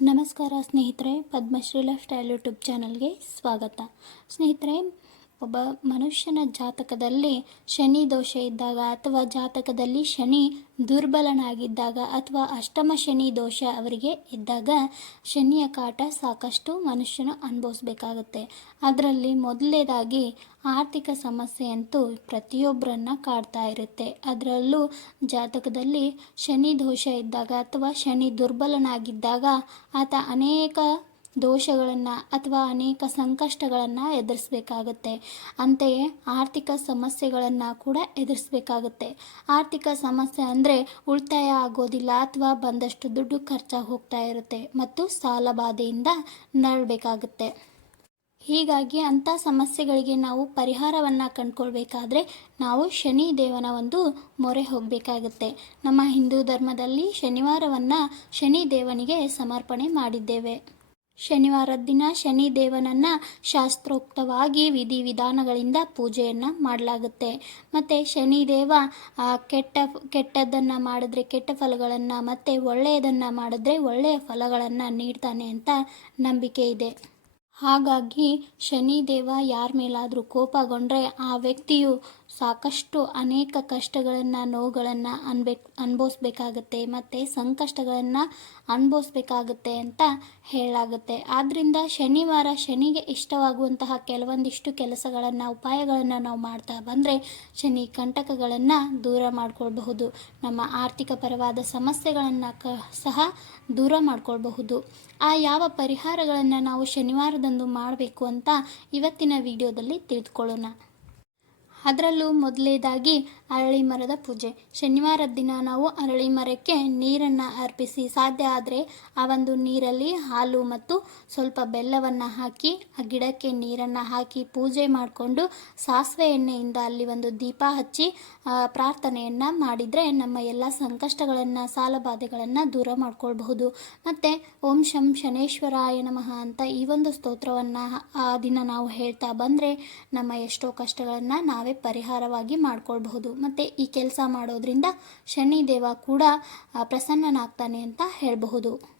ನಮಸ್ಕಾರ ಸ್ನೇಹಿತರೆ Padmashri life style YouTube ಚಾನಲ್ಗೆ ಸ್ವಾಗತ. ಸ್ನೇಹಿತರೆ ಒಬ್ಬ ಮನುಷ್ಯನ ಜಾತಕದಲ್ಲಿ ಶನಿ ದೋಷ ಇದ್ದಾಗ ಅಥವಾ ಜಾತಕದಲ್ಲಿ ಶನಿ ದುರ್ಬಲನಾಗಿದ್ದಾಗ ಅಥವಾ ಅಷ್ಟಮ ಶನಿ ದೋಷ ಅವರಿಗೆ ಇದ್ದಾಗ ಶನಿಯ ಕಾಟ ಸಾಕಷ್ಟು ಮನುಷ್ಯನು ಅನುಭವಿಸ್ಬೇಕಾಗುತ್ತೆ. ಅದರಲ್ಲಿ ಮೊದಲನೇದಾಗಿ ಆರ್ಥಿಕ ಸಮಸ್ಯೆ ಅಂತೂ ಪ್ರತಿಯೊಬ್ಬರನ್ನ ಕಾಡ್ತಾ ಇರುತ್ತೆ. ಅದರಲ್ಲೂ ಜಾತಕದಲ್ಲಿ ಶನಿ ದೋಷ ಇದ್ದಾಗ ಅಥವಾ ಶನಿ ದುರ್ಬಲನಾಗಿದ್ದಾಗ ಆತ ಅನೇಕ ದೋಷಗಳನ್ನು ಅಥವಾ ಅನೇಕ ಸಂಕಷ್ಟಗಳನ್ನು ಎದುರಿಸಬೇಕಾಗುತ್ತೆ. ಅಂತೆಯೇ ಆರ್ಥಿಕ ಸಮಸ್ಯೆಗಳನ್ನು ಕೂಡ ಎದುರಿಸಬೇಕಾಗುತ್ತೆ. ಆರ್ಥಿಕ ಸಮಸ್ಯೆ ಅಂದರೆ ಉಳಿತಾಯ ಆಗೋದಿಲ್ಲ ಅಥವಾ ಬಂದಷ್ಟು ದುಡ್ಡು ಖರ್ಚಾಗಿ ಹೋಗ್ತಾ ಇರುತ್ತೆ ಮತ್ತು ಸಾಲ ಬಾಧೆಯಿಂದ ನರಳಬೇಕಾಗುತ್ತೆ. ಹೀಗಾಗಿ ಅಂಥ ಸಮಸ್ಯೆಗಳಿಗೆ ನಾವು ಪರಿಹಾರವನ್ನು ಕಂಡುಕೊಳ್ಬೇಕಾದ್ರೆ ನಾವು ಶನಿ ದೇವನ ಒಂದು ಮೊರೆ ಹೋಗಬೇಕಾಗುತ್ತೆ. ನಮ್ಮ ಹಿಂದೂ ಧರ್ಮದಲ್ಲಿ ಶನಿವಾರವನ್ನು ಶನಿ ದೇವನಿಗೆ ಸಮರ್ಪಣೆ ಮಾಡಿದ್ದೇವೆ. ಶನಿವಾರದ ದಿನ ಶನಿ ದೇವನನ್ನು ಶಾಸ್ತ್ರೋಕ್ತವಾಗಿ ವಿಧಿವಿಧಾನಗಳಿಂದ ಪೂಜೆಯನ್ನು ಮಾಡಲಾಗುತ್ತೆ. ಮತ್ತು ಶನಿದೇವ ಕೆಟ್ಟ ಕೆಟ್ಟದ್ದನ್ನು ಮಾಡಿದ್ರೆ ಕೆಟ್ಟ ಫಲಗಳನ್ನು ಮತ್ತು ಒಳ್ಳೆಯದನ್ನು ಮಾಡಿದ್ರೆ ಒಳ್ಳೆಯ ಫಲಗಳನ್ನು ನೀಡ್ತಾನೆ ಅಂತ ನಂಬಿಕೆ ಇದೆ. ಹಾಗಾಗಿ ಶನಿದೇವ ಯಾರ ಮೇಲಾದರೂ ಕೋಪಗೊಂಡ್ರೆ ಆ ವ್ಯಕ್ತಿಯು ಸಾಕಷ್ಟು ಅನೇಕ ಕಷ್ಟಗಳನ್ನು, ನೋವುಗಳನ್ನು ಅನ್ಬೇಕು, ಅನುಭವಿಸ್ಬೇಕಾಗತ್ತೆ ಮತ್ತು ಸಂಕಷ್ಟಗಳನ್ನು ಅನುಭವಿಸ್ಬೇಕಾಗತ್ತೆ ಅಂತ ಹೇಳಲಾಗುತ್ತೆ. ಆದ್ದರಿಂದ ಶನಿವಾರ ಶನಿಗೆ ಇಷ್ಟವಾಗುವಂತಹ ಕೆಲವೊಂದಿಷ್ಟು ಕೆಲಸಗಳನ್ನು, ಉಪಾಯಗಳನ್ನು ನಾವು ಮಾಡ್ತಾ ಬಂದರೆ ಶನಿ ಕಂಟಕಗಳನ್ನು ದೂರ ಮಾಡಿಕೊಳ್ಬಹುದು. ನಮ್ಮ ಆರ್ಥಿಕ ಪರವಾದ ಸಮಸ್ಯೆಗಳನ್ನು ಕ, ಸಹ ದೂರ ಮಾಡಿಕೊಳ್ಬಹುದು. ಆ ಯಾವ ಪರಿಹಾರಗಳನ್ನು ನಾವು ಶನಿವಾರದಂದು ಮಾಡಬೇಕು ಅಂತ ಇವತ್ತಿನ ವಿಡಿಯೋದಲ್ಲಿ ತಿಳಿದುಕೊಳ್ಳೋಣ. ಅದರಲ್ಲೂ ಮೊದಲೇದಾಗಿ ಅರಳಿ ಮರದ ಪೂಜೆ. ಶನಿವಾರದ ದಿನ ನಾವು ಅರಳಿ ಮರಕ್ಕೆ ನೀರನ್ನು ಅರ್ಪಿಸಿ ಸಾಧ್ಯ ಆದರೆ ಆ ಒಂದು ನೀರಲ್ಲಿ ಹಾಲು ಮತ್ತು ಸ್ವಲ್ಪ ಬೆಲ್ಲವನ್ನು ಹಾಕಿ, ಆ ಗಿಡಕ್ಕೆ ನೀರನ್ನು ಹಾಕಿ ಪೂಜೆ ಮಾಡಿಕೊಂಡು ಸಾಸಿವೆ ಎಣ್ಣೆಯಿಂದ ಅಲ್ಲಿ ಒಂದು ದೀಪ ಹಚ್ಚಿ ಪ್ರಾರ್ಥನೆಯನ್ನು ಮಾಡಿದರೆ ನಮ್ಮ ಎಲ್ಲ ಸಂಕಷ್ಟಗಳನ್ನು, ಸಾಲಬಾಧೆಗಳನ್ನು ದೂರ ಮಾಡ್ಕೊಳ್ಬಹುದು. ಮತ್ತು ಓಂ ಶಂ ಶನೇಶ್ವರಾಯ ನಮಃ ಅಂತ ಈ ಒಂದು ಸ್ತೋತ್ರವನ್ನು ಆ ದಿನ ನಾವು ಹೇಳ್ತಾ ಬಂದರೆ ನಮ್ಮ ಎಷ್ಟೋ ಕಷ್ಟಗಳನ್ನು ನಾವೇ ಪರಿಹಾರವಾಗಿ ಮಾಡ್ಕೊಳ್ಬಹುದು. ಮತ್ತು ಈ ಕೆಲಸ ಮಾಡೋದ್ರಿಂದ ಶನಿದೇವ ಕೂಡ ಪ್ರಸನ್ನನಾಗ್ತಾನೆ ಅಂತ ಹೇಳಬಹುದು.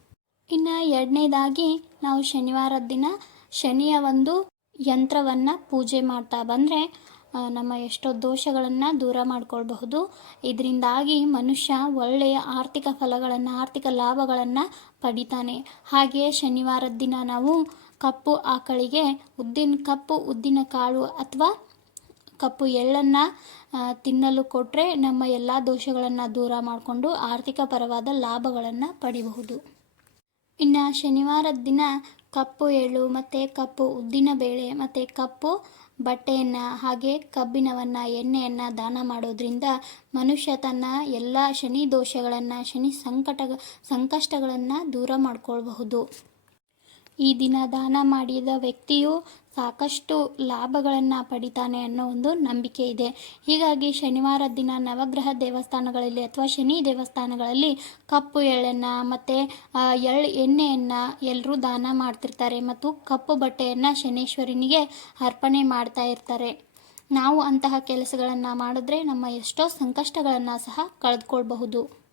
ಇನ್ನು ಎರಡನೇದಾಗಿ ನಾವು ಶನಿವಾರದ ದಿನ ಶನಿಯ ಒಂದು ಯಂತ್ರವನ್ನು ಪೂಜೆ ಮಾಡ್ತಾ ಬಂದರೆ ನಮ್ಮ ಎಷ್ಟೋ ದೋಷಗಳನ್ನು ದೂರ ಮಾಡಿಕೊಳ್ಬಹುದು. ಇದರಿಂದಾಗಿ ಮನುಷ್ಯ ಒಳ್ಳೆಯ ಆರ್ಥಿಕ ಫಲಗಳನ್ನು, ಆರ್ಥಿಕ ಲಾಭಗಳನ್ನು ಪಡಿತಾನೆ. ಹಾಗೆಯೇ ಶನಿವಾರದ ದಿನ ನಾವು ಕಪ್ಪು ಆಕಳಿಗೆ ಉದ್ದಿನ, ಕಪ್ಪು ಉದ್ದಿನ ಕಾಳು ಅಥವಾ ಕಪ್ಪು ಎಳ್ಳನ್ನು ತಿನ್ನಲು ಕೊಟ್ಟರೆ ನಮ್ಮ ಎಲ್ಲ ದೋಷಗಳನ್ನು ದೂರ ಮಾಡಿಕೊಂಡು ಆರ್ಥಿಕ ಪರವಾದ ಲಾಭಗಳನ್ನು ಪಡಿಬಹುದು. ಇನ್ನು ಶನಿವಾರದ ದಿನ ಕಪ್ಪು ಎಳ್ಳು ಮತ್ತು ಕಪ್ಪು ಉದ್ದಿನ ಬೇಳೆ ಮತ್ತು ಕಪ್ಪು ಬಟ್ಟೆಯನ್ನು ಹಾಗೆ ಕಬ್ಬಿನವನ್ನು ಎಣ್ಣೆಯನ್ನು ದಾನ ಮಾಡೋದ್ರಿಂದ ಮನುಷ್ಯ ತನ್ನ ಎಲ್ಲ ಶನಿ ದೋಷಗಳನ್ನು, ಶನಿ ಸಂಕಟ ಸಂಕಷ್ಟಗಳನ್ನು ದೂರ ಮಾಡ್ಕೊಳ್ಬಹುದು. ಈ ದಿನ ದಾನ ಮಾಡಿದ ವ್ಯಕ್ತಿಯು ಸಾಕಷ್ಟು ಲಾಭಗಳನ್ನು ಪಡಿತಾನೆ ಅನ್ನೋ ಒಂದು ನಂಬಿಕೆ ಇದೆ. ಹೀಗಾಗಿ ಶನಿವಾರ ದಿನ ನವಗ್ರಹ ದೇವಸ್ಥಾನಗಳಲ್ಲಿ ಅಥವಾ ಶನಿ ದೇವಸ್ಥಾನಗಳಲ್ಲಿ ಕಪ್ಪು ಎಳ್ಳನ್ನು ಮತ್ತು ಎಳ್ಳು ಎಣ್ಣೆಯನ್ನು ಎಲ್ಲರೂ ದಾನ ಮಾಡ್ತಿರ್ತಾರೆ ಮತ್ತು ಕಪ್ಪು ಬಟ್ಟೆಯನ್ನು ಶನೇಶ್ವರನಿಗೆ ಅರ್ಪಣೆ ಮಾಡ್ತಾ ಇರ್ತಾರೆ. ನಾವು ಅಂತಹ ಕೆಲಸಗಳನ್ನು ಮಾಡಿದ್ರೆ ನಮ್ಮ ಎಷ್ಟೋ ಸಂಕಷ್ಟಗಳನ್ನು ಸಹ ಕಳೆದುಕೊಳ್ಬಹುದು.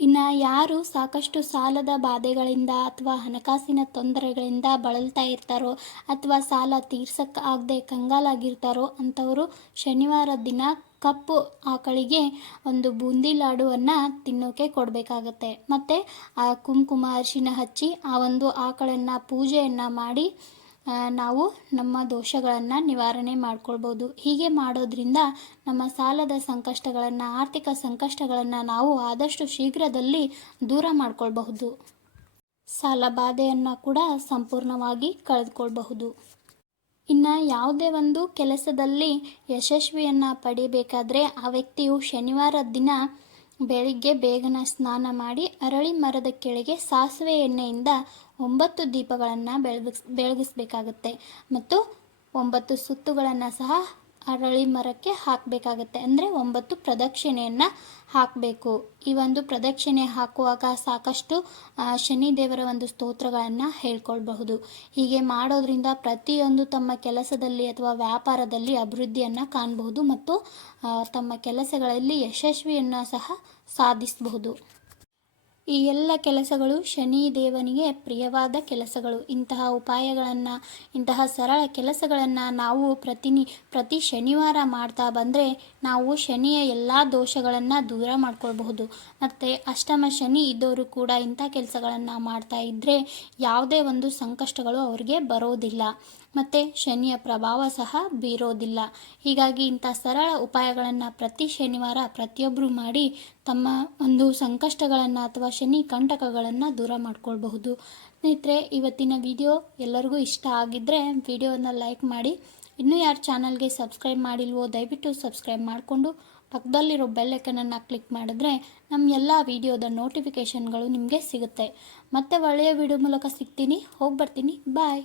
ಇನ್ನು ಯಾರು ಸಾಕಷ್ಟು ಸಾಲದ ಬಾಧೆಗಳಿಂದ ಅಥವಾ ಹಣಕಾಸಿನ ತೊಂದರೆಗಳಿಂದ ಬಳಲ್ತಾ ಇರ್ತಾರೋ ಅಥವಾ ಸಾಲ ತೀರ್ಸಕ್ಕೆ ಆಗದೆ ಕಂಗಾಲಾಗಿರ್ತಾರೋ ಅಂಥವರು ಶನಿವಾರ ದಿನ ಕಪ್ಪು ಆಕಳಿಗೆ ಒಂದು ಬೂಂದಿ ಲಾಡುವನ್ನು ತಿನ್ನೋಕೆ ಕೊಡಬೇಕಾಗತ್ತೆ. ಮತ್ತು ಆ ಕುಂಕುಮ ಅರಿಶಿನ ಹಚ್ಚಿ ಆ ಒಂದು ಆಕಳನ್ನು ಪೂಜೆಯನ್ನು ಮಾಡಿ ನಾವು ನಮ್ಮ ದೋಷಗಳನ್ನು ನಿವಾರಣೆ ಮಾಡ್ಕೊಳ್ಬೋದು. ಹೀಗೆ ಮಾಡೋದ್ರಿಂದ ನಮ್ಮ ಸಾಲದ ಸಂಕಷ್ಟಗಳನ್ನು, ಆರ್ಥಿಕ ಸಂಕಷ್ಟಗಳನ್ನು ನಾವು ಆದಷ್ಟು ಶೀಘ್ರದಲ್ಲಿ ದೂರ ಮಾಡಿಕೊಳ್ಬಹುದು. ಸಾಲ ಬಾಧೆಯನ್ನು ಕೂಡ ಸಂಪೂರ್ಣವಾಗಿ ಕಳೆದುಕೊಳ್ಬಹುದು. ಇನ್ನು ಯಾವುದೇ ಒಂದು ಕೆಲಸದಲ್ಲಿ ಯಶಸ್ವಿಯನ್ನು ಪಡೆಯಬೇಕಾದ್ರೆ ಆ ವ್ಯಕ್ತಿಯು ಶನಿವಾರ ದಿನ ಬೆಳಿಗ್ಗೆ ಬೇಗನೆ ಸ್ನಾನ ಮಾಡಿ ಅರಳಿ ಮರದ ಕೆಳಗೆ ಸಾಸಿವೆ ಎಣ್ಣೆಯಿಂದ ಒಂಬತ್ತು ದೀಪಗಳನ್ನು ಬೆಳಗಿಸ್, ಬೆಳಗಿಸ್ಬೇಕಾಗತ್ತೆ ಮತ್ತು ಒಂಬತ್ತು ಸುತ್ತುಗಳನ್ನು ಸಹ ಅರಳಿ ಮರಕ್ಕೆ ಹಾಕಬೇಕಾಗುತ್ತೆ. ಅಂದರೆ ಒಂಬತ್ತು ಪ್ರದಕ್ಷಿಣೆಯನ್ನು ಹಾಕಬೇಕು. ಈ ಒಂದು ಪ್ರದಕ್ಷಿಣೆ ಹಾಕುವಾಗ ಸಾಕಷ್ಟು ಶನಿ ದೇವರ ಒಂದು ಸ್ತೋತ್ರಗಳನ್ನು ಹೇಳ್ಕೊಳ್ಬಹುದು. ಹೀಗೆ ಮಾಡೋದ್ರಿಂದ ಪ್ರತಿಯೊಂದು ತಮ್ಮ ಕೆಲಸದಲ್ಲಿ ಅಥವಾ ವ್ಯಾಪಾರದಲ್ಲಿ ಅಭಿವೃದ್ಧಿಯನ್ನು ಕಾಣಬಹುದು ಮತ್ತು ತಮ್ಮ ಕೆಲಸಗಳಲ್ಲಿ ಯಶಸ್ವಿಯನ್ನು ಸಹ ಸಾಧಿಸಬಹುದು. ಈ ಎಲ್ಲ ಕೆಲಸಗಳು ಶನಿ ದೇವನಿಗೆ ಪ್ರಿಯವಾದ ಕೆಲಸಗಳು. ಇಂತಹ ಉಪಾಯಗಳನ್ನು, ಇಂತಹ ಸರಳ ಕೆಲಸಗಳನ್ನು ನಾವು ಪ್ರತಿನಿ, ಪ್ರತಿ ಶನಿವಾರ ಮಾಡ್ತಾ ಬಂದರೆ ನಾವು ಶನಿಯ ಎಲ್ಲ ದೋಷಗಳನ್ನು ದೂರ ಮಾಡ್ಕೊಳ್ಬಹುದು. ಮತ್ತು ಅಷ್ಟಮ ಶನಿ ಇದ್ದವರು ಕೂಡ ಇಂಥ ಕೆಲಸಗಳನ್ನು ಮಾಡ್ತಾ ಇದ್ದರೆ ಯಾವುದೇ ಒಂದು ಸಂಕಷ್ಟಗಳು ಅವ್ರಿಗೆ ಬರೋದಿಲ್ಲ. ಮತ್ತು ಶನಿಯ ಪ್ರಭಾವ ಸಹ ಬೀರೋದಿಲ್ಲ. ಹೀಗಾಗಿ ಇಂಥ ಸರಳ ಉಪಾಯಗಳನ್ನು ಪ್ರತಿ ಶನಿವಾರ ಪ್ರತಿಯೊಬ್ಬರು ಮಾಡಿ ತಮ್ಮ ಒಂದು ಸಂಕಷ್ಟಗಳನ್ನು ಅಥವಾ ಶನಿ ಕಂಟಕಗಳನ್ನು ದೂರ ಮಾಡ್ಕೊಳ್ಬಹುದು. ಸ್ನೇಹಿತರೆ, ಇವತ್ತಿನ ವಿಡಿಯೋ ಎಲ್ಲರಿಗೂ ಇಷ್ಟ ಆಗಿದ್ದರೆ ವಿಡಿಯೋನ ಲೈಕ್ ಮಾಡಿ ಇನ್ನೂ ಯಾರು ಚಾನಲ್ಗೆ ಸಬ್ಸ್ಕ್ರೈಬ್ ಮಾಡಿಲ್ವೋ, ದಯವಿಟ್ಟು ಸಬ್ಸ್ಕ್ರೈಬ್ ಮಾಡಿಕೊಂಡು ಪಕ್ಕದಲ್ಲಿರೋ ಬೆಲ್ಲೈಕನನ್ನು ಕ್ಲಿಕ್ ಮಾಡಿದ್ರೆ ನಮ್ಮ ಎಲ್ಲ ವಿಡಿಯೋದ ನೋಟಿಫಿಕೇಷನ್ಗಳು ನಿಮಗೆ ಸಿಗುತ್ತೆ. ಮತ್ತೆ ಒಳ್ಳೆಯ ವಿಡಿಯೋ ಮೂಲಕ ಸಿಗ್ತೀನಿ. ಹೋಗಿ ಬರ್ತೀನಿ ಬಾಯ್.